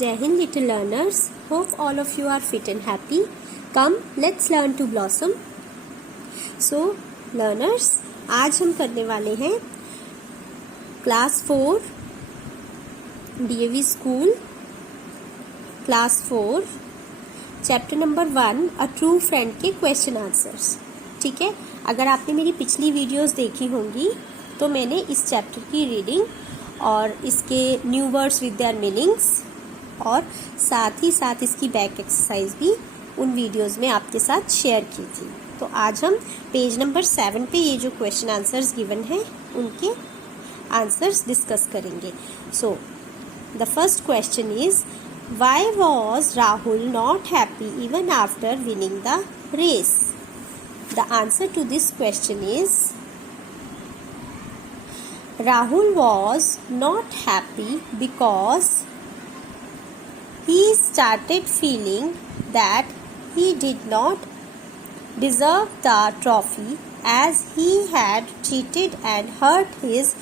Jai Hind little learners, hope all of you are fit and happy. Come, let's learn to blossom. So, learners, आज हम करने वाले हैं class 4 DAV school class 4 chapter number 1 a true friend के question answers. ठीक है, अगर आपने मेरी पिछली वीडियोस देखी होंगी तो मैंने इस चैप्टर की रीडिंग और इसके new words with their meanings और साथ ही साथ इसकी बैक एक्सरसाइज भी उन वीडियोस में आपके साथ शेयर की थी. तो आज हम पेज नंबर 7 पे ये जो क्वेश्चन आंसर्स गिवन हैं उनके आंसर्स डिस्कस करेंगे. So the first question is why was Rahul not happy even after winning the race? The answer to this question is Rahul was not happy because he started feeling that he did not deserve the trophy as he had cheated and hurt his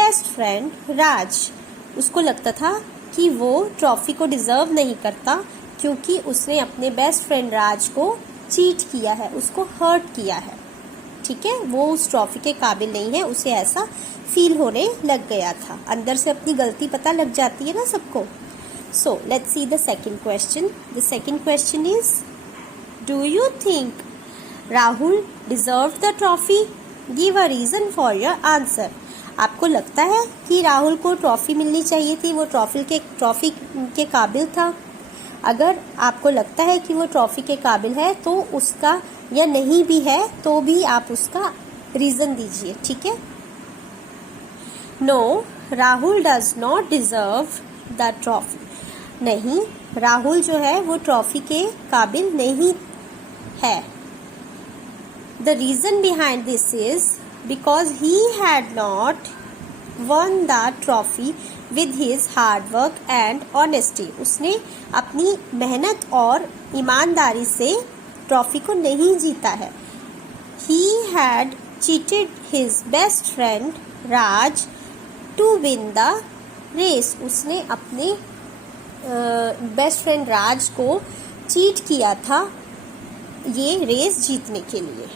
best friend Raj. उसको लगता था कि वो trophy को deserve नहीं करता क्योंकि उसने अपने बेस्ट फ्रेंड राज को चीट किया है, उसको हर्ट किया है. ठीक है, वो उस ट्रॉफी के काबिल नहीं है, उसे ऐसा फील होने लग गया था. अंदर से अपनी गलती पता लग जाती है ना सबको. So let's see the second question. The second question is do you think Rahul deserve the trophy? Give a reason for your answer. आपको लगता है कि राहुल को ट्रॉफी मिलनी चाहिए थी, वो ट्रॉफी के काबिल था? अगर आपको लगता है कि वो ट्रॉफी के काबिल है तो उसका, या नहीं भी है तो भी आप उसका रीजन दीजिए. ठीक है. No, Rahul does not deserve the trophy. नहीं, राहुल जो है वो ट्रॉफी के काबिल नहीं है. The reason behind this is because he had not won the trophy with his hard work and honesty. उसने अपनी मेहनत और ईमानदारी से ट्रॉफी को नहीं जीता है. He had cheated his best friend Raj to win the race. उसने अपने बेस्ट फ्रेंड राज को चीट किया था ये रेस जीतने के लिए.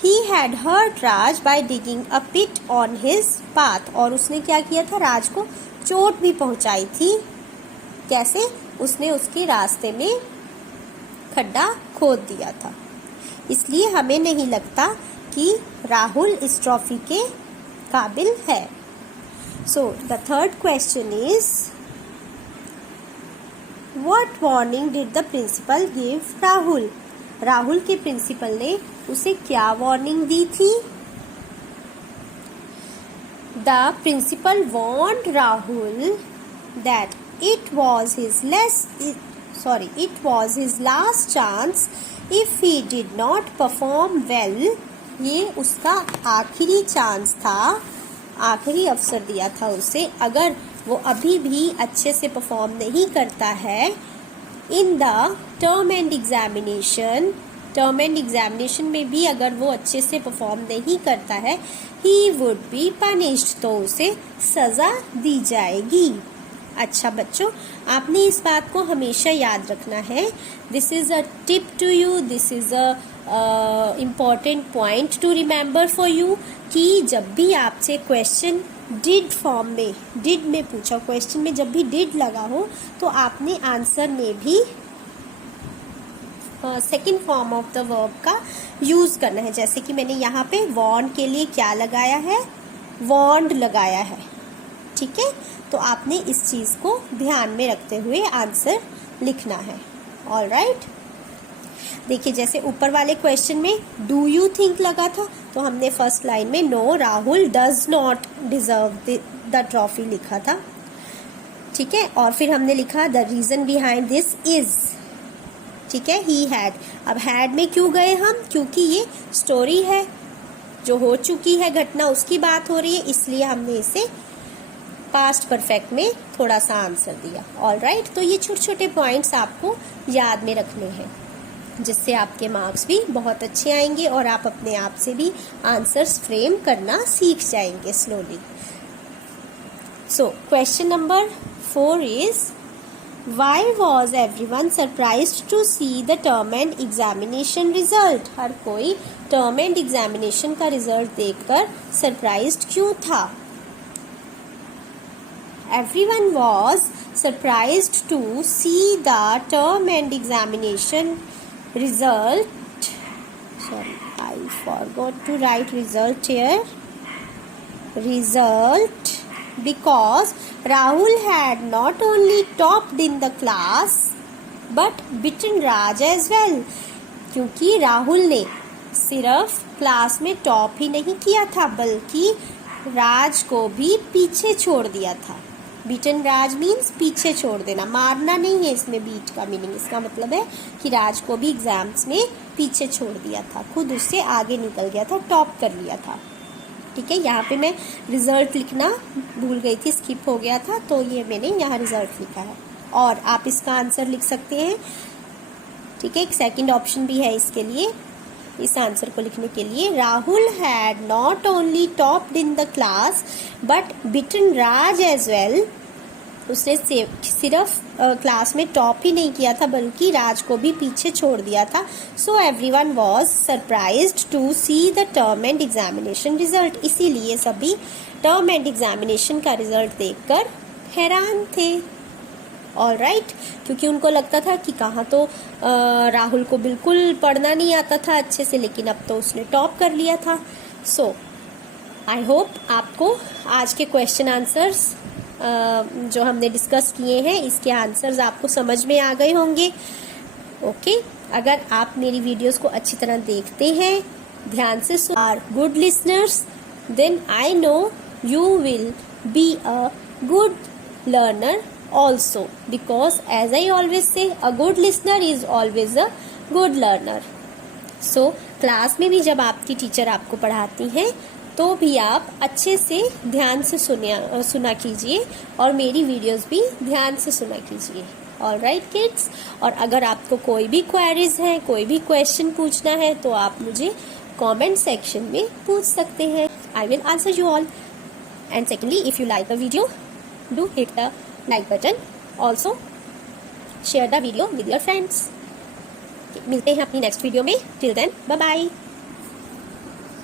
He had hurt Raj by digging a pit on his path. और उसने क्या किया था, राज को चोट भी पहुंचाई थी. कैसे? उसने उसके रास्ते में खड्डा खोद दिया था. इसलिए हमें नहीं लगता कि राहुल इस ट्रॉफी के काबिल है. So the third question is what warning did the principal give Rahul? Rahul के प्रिंसिपल ने उसे क्या वार्निंग दी थी? The principal warned Rahul that it was his last chance if he did not perform well. ये उसका आखिरी चांस था, आखिरी अवसर दिया था उसे. अगर वो अभी भी अच्छे से परफॉर्म नहीं करता है in the term end examination में भी अगर वो अच्छे से परफॉर्म नहीं करता है, ही वुड बी पनिश्ड, तो उसे सजा दी जाएगी. अच्छा बच्चों, आपने इस बात को हमेशा याद रखना है. This is a tip to you, this is a important point to remember for you कि जब भी आपसे क्वेश्चन डिड फॉर्म में, डिड में पूछा, क्वेश्चन में जब भी डिड लगा हो तो आपने आंसर में भी second form of the verb का यूज करना है. जैसे कि मैंने यहाँ पे वॉर्न के लिए क्या लगाया है, वॉर्न्ड लगाया है. ठीक है, तो आपने इस चीज को ध्यान में रखते हुए आंसर लिखना है. All right. देखिए, जैसे ऊपर वाले क्वेश्चन में डू यू थिंक लगा था तो हमने फर्स्ट लाइन में no Rahul does not deserve the trophy लिखा था. ठीक है, और फिर हमने लिखा the reason behind this is. ठीक है, ही हैड. अब हैड में क्यों गए हम? क्योंकि ये स्टोरी है, जो हो चुकी है घटना उसकी बात हो रही है, इसलिए हमने इसे पास्ट परफेक्ट में थोड़ा सा आंसर दिया. All right. तो ये छोटे छोटे पॉइंट्स आपको याद में रखने हैं जिससे आपके मार्क्स भी बहुत अच्छे आएंगे और आप अपने आप से भी आंसर्स फ्रेम करना सीख जाएंगे slowly. So question number 4 is why was everyone surprised to see the term and examination result? हर कोई term and examination का result देखकर surprised क्यों था? Everyone was surprised to see the term and examination result. Sorry, I forgot to write result here. Result because Rahul had not only topped in the class but beaten Raj as well. क्योंकि राहुल ने सिर्फ class में top ही नहीं किया था बल्कि राज को भी पीछे छोड़ दिया था. बीटन राज मीन्स पीछे छोड़ देना, मारना नहीं है इसमें बीट का मीनिंग. इसका मतलब है कि राज को भी एग्जाम्स में पीछे छोड़ दिया था, खुद उससे आगे निकल गया था, टॉप कर लिया था. ठीक है, यहाँ पे मैं रिजल्ट लिखना भूल गई थी, स्किप हो गया था, तो ये मैंने यहाँ रिजल्ट लिखा है. और आप इसका आंसर लिख सकते हैं. ठीक है, एक सेकंड ऑप्शन भी है इसके लिए, इस आंसर को लिखने के लिए. Rahul had not only topped in the class but beaten Raj as well. उसने सिर्फ क्लास में टॉप ही नहीं किया था बल्कि राज को भी पीछे छोड़ दिया था. So everyone was surprised to see the term end examination result. इसीलिए सभी टर्म एंड एग्जामिनेशन का रिजल्ट देखकर हैरान थे. ऑल राइट, क्योंकि उनको लगता था कि कहाँ तो राहुल को बिल्कुल पढ़ना नहीं आता था अच्छे से, लेकिन अब तो उसने टॉप कर लिया था. सो आई होप आपको आज के क्वेश्चन आंसर्स जो हमने डिस्कस किए हैं इसके आंसर्स आपको समझ में आ गए होंगे. ओके, अगर आप मेरी वीडियोस को अच्छी तरह देखते हैं, ध्यान से are good listeners, then I know you will be a good learner also, because as I always say, a good listener is always a good learner. So class में भी जब आपकी टीचर आपको पढ़ाती हैं तो भी आप अच्छे से ध्यान से सुना कीजिए और मेरी वीडियोस भी ध्यान से सुना कीजिए. ऑल राइट किड्स, और अगर आपको कोई भी क्वेरीज है, कोई भी क्वेश्चन पूछना है तो आप मुझे कमेंट सेक्शन में पूछ सकते हैं. I will answer you all. And secondly, if you like the video, do hit the like button. Also share the video with your friends. मिलते हैं अपनी नेक्स्ट वीडियो में. Till then, bye bye.